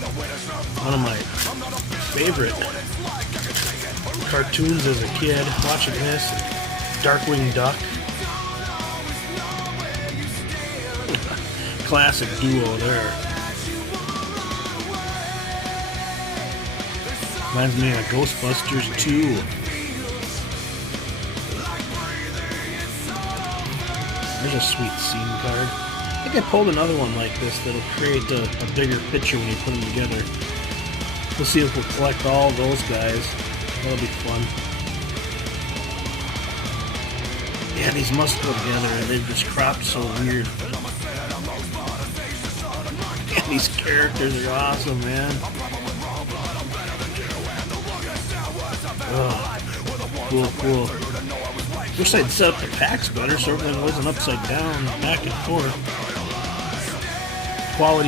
One of my favorite cartoons as a kid, watching this, Darkwing Duck. Classic duo there. Reminds me of Ghostbusters 2. There's a sweet scene card. I think I pulled another one like this that'll create a bigger picture when you put them together. We'll see if we'll collect all those guys. That'll be fun. Yeah, these must go together, and they've just cropped so weird. Yeah, these characters are awesome, man. Oh, cool. Wish I'd set up the packs better so everything wasn't upside down, back and forth. Quality